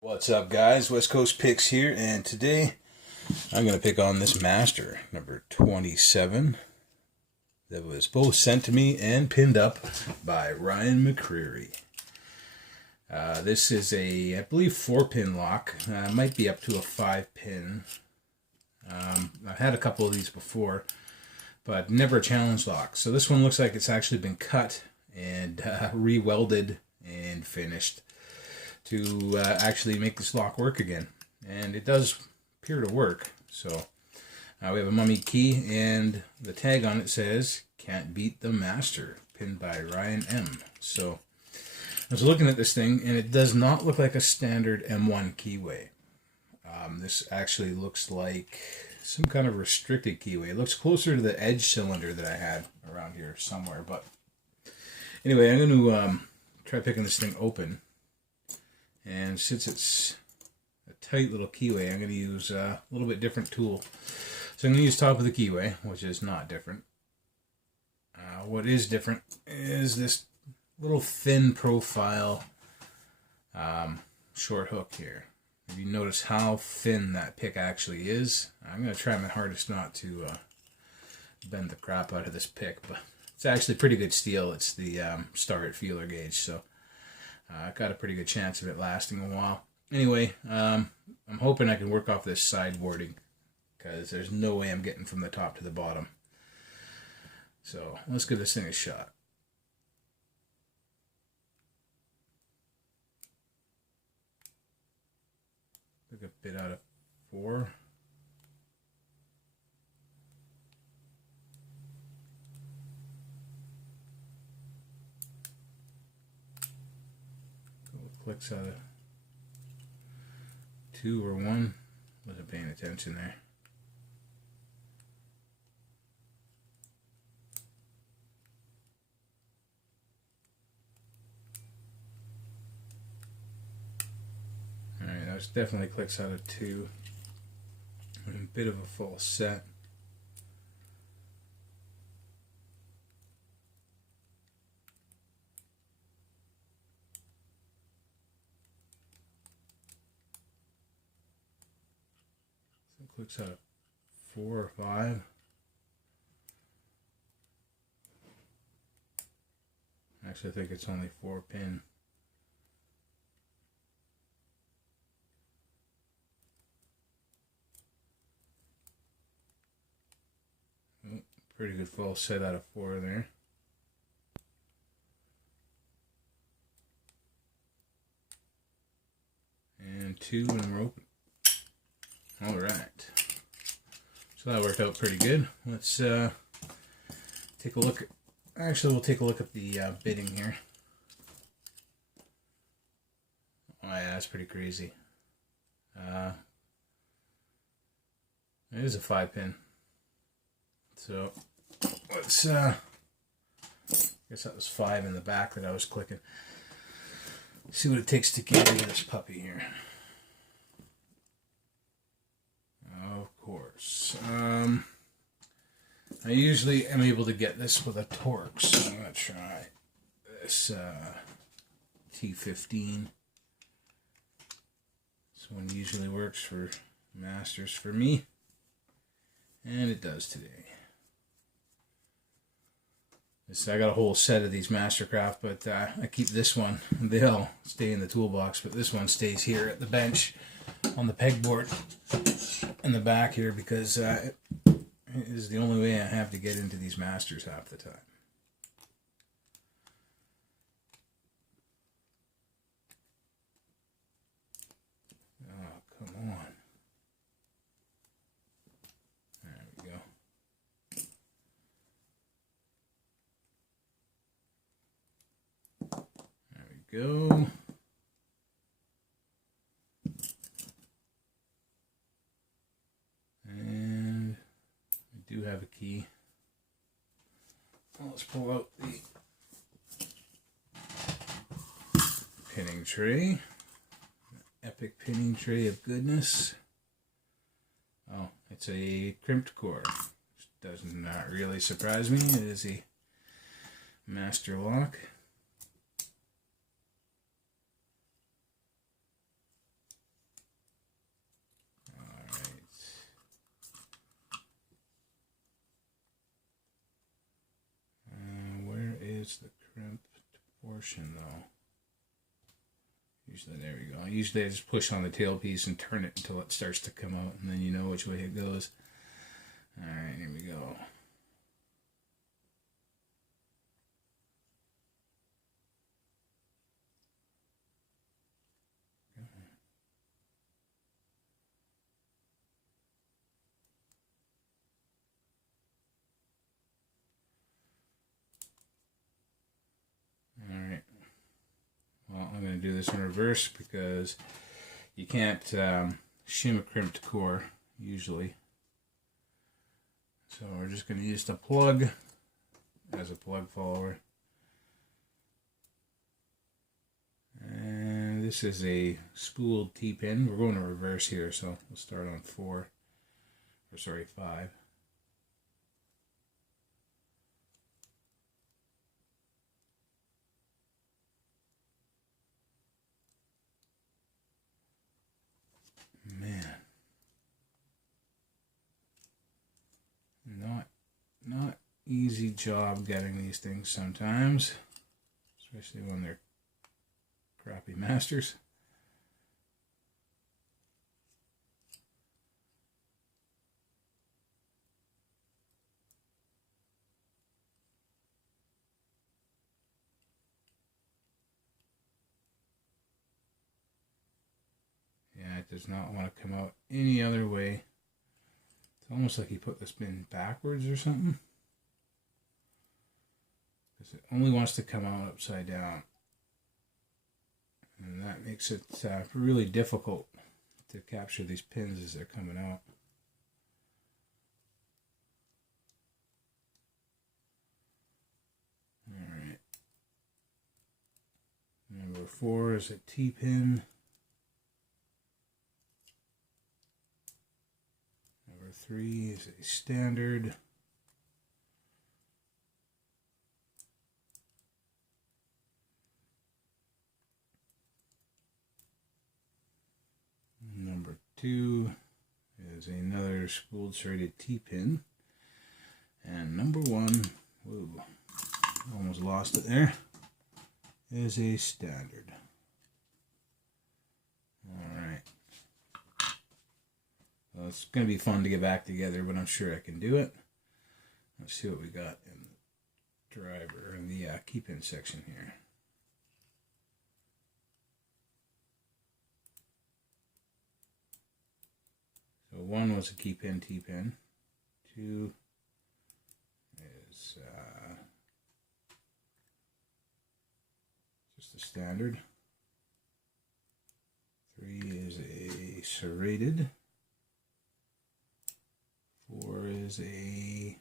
What's up, guys? West Coast Picks here, and today I'm going to pick on this Master, number 27, that was both sent to me and pinned up by Ryan McCreary. This is I believe, 4-pin lock. Might be up to a 5-pin. I've had a couple of these before, but never a challenge lock. So this one looks like it's actually been cut and re-welded and finished to actually make this lock work again. And it does appear to work. So we have a mummy key, and the tag on it says, "Can't beat the Master," pinned by Ryan M. So I was looking at this thing, and it does not look like a standard M1 keyway. This actually looks like some kind of restricted keyway. It looks closer to the edge cylinder that I had around here somewhere. But anyway, I'm going to try picking this thing open. And since it's a tight little keyway, I'm going to use a little bit different tool. So I'm going to use top of the keyway, which is not different. What is different is this little thin profile short hook here. If you notice how thin that pick actually is, I'm going to try my hardest not to bend the crap out of this pick, but it's actually pretty good steel. It's the Starrett feeler gauge, so I've got a pretty good chance of it lasting a while. Anyway, I'm hoping I can work off this sideboarding, because there's no way I'm getting from the top to the bottom. So let's give this thing a shot. Took a bit out of 4. Clicks out of 2 or 1. Wasn't paying attention there. Alright, that was definitely clicks out of 2. A bit of a false set. Clicks out of 4 or 5. Actually, I think it's only 4-pin. Oh, pretty good false set out of 4 there. And 2, and we're open. Alright, so that worked out pretty good. Let's take a look at, actually we'll take a look at the bitting here. Oh yeah, that's pretty crazy. It is a 5-pin. So let's, I guess that was 5 in the back that I was clicking. See what it takes to get rid of this puppy here. Of course. I usually am able to get this with a torque, so I'm going to try this T15. This one usually works for Masters for me, and it does today. I got a whole set of these Mastercraft, but I keep this one. They'll stay in the toolbox, but this one stays here at the bench on the pegboard in the back here, because it is the only way I have to get into these Masters half the time. Oh, come on. There we go. There we go. Do have a key. Well, let's pull out the pinning tray. Epic pinning tray of goodness. Oh, it's a crimped core. Which does not really surprise me. It is a master lock. it's the crimped portion though. Usually, there we go. Usually I just push on the tailpiece and turn it until it starts to come out, and then you know which way it goes. Alright, here we go. Alright. Well, I'm going to do this in reverse because you can't shim a crimped core usually. So we're just going to use the plug as a plug follower. And this is a spooled T-pin. We're going to reverse here, so we'll start on 5. Man. Not easy job getting these things sometimes, especially when they're crappy masters. Yeah, it does not want to come out any other way. It's almost like he put this pin backwards or something. Because it only wants to come out upside down. And that makes it really difficult to capture these pins as they're coming out. Alright. Number 4 is a T-pin. Number 3 is a standard. Number 2 is another spooled serrated T-pin. And number 1, whoa, almost lost it there, is a standard. Alright. Well, it's going to be fun to get back together, but I'm sure I can do it. Let's see what we got in the driver, in the key-pin section here. So 1 was a key-pin, T-pin. 2 is just a standard. 3 is a serrated. 4 is a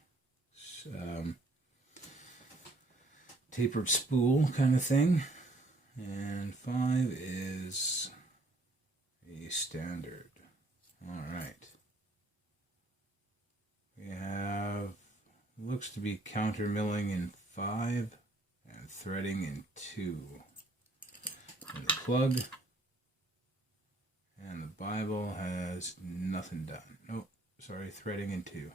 tapered spool kind of thing. And 5 is a standard. Alright. We have, looks to be counter milling in 5 and threading in 2. And the plug and the Bible has nothing done. Nope, sorry, threading in 2.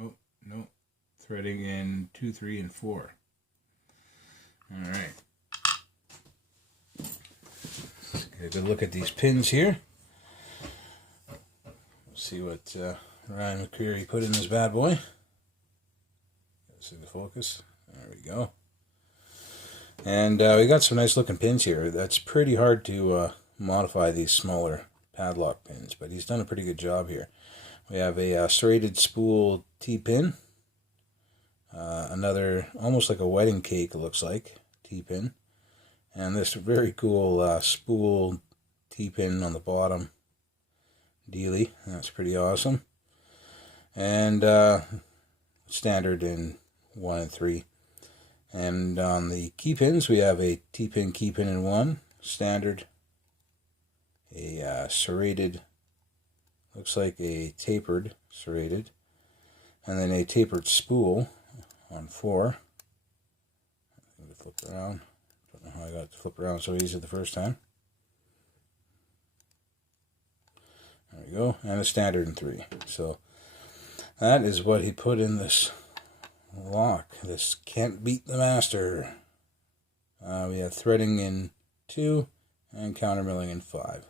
Oh, no, threading in 2, 3, and 4. Alright. Get a good look at these pins here. We'll see what Ryan McCreary put in his bad boy. See the focus. There we go. And we got some nice looking pins here. That's pretty hard to modify these smaller padlock pins, but he's done a pretty good job here. We have a serrated spool T-pin. Another, almost like a wedding cake, it looks like, T-pin. And this very cool spool T-pin on the bottom dealy. That's pretty awesome. And standard in 1 and 3. And on the key pins, we have a T-pin keypin in 1, standard, a serrated, looks like a tapered serrated, and then a tapered spool on 4. I'm going to flip around. Don't know how I got it to flip around so easy the first time. There we go, and a standard in 3. So that is what he put in this lock. This can't beat the master. We have threading in 2 and countermilling in 5.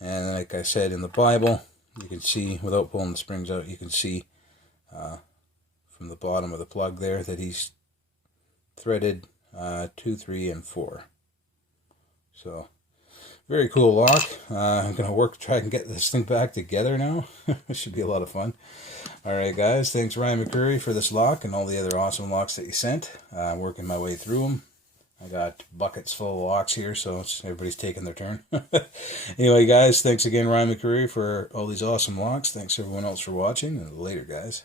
And like I said in the Bible, you can see, without pulling the springs out, you can see from the bottom of the plug there that he's threaded 2, 3, and 4. So, very cool lock. I'm going to try and get this thing back together now. It should be a lot of fun. Alright guys, thanks Ryan McCreary for this lock and all the other awesome locks that you sent. Working my way through them. I got buckets full of locks here, so everybody's taking their turn. Anyway guys, thanks again Ryan McCreary for all these awesome locks. Thanks everyone else for watching, and later guys.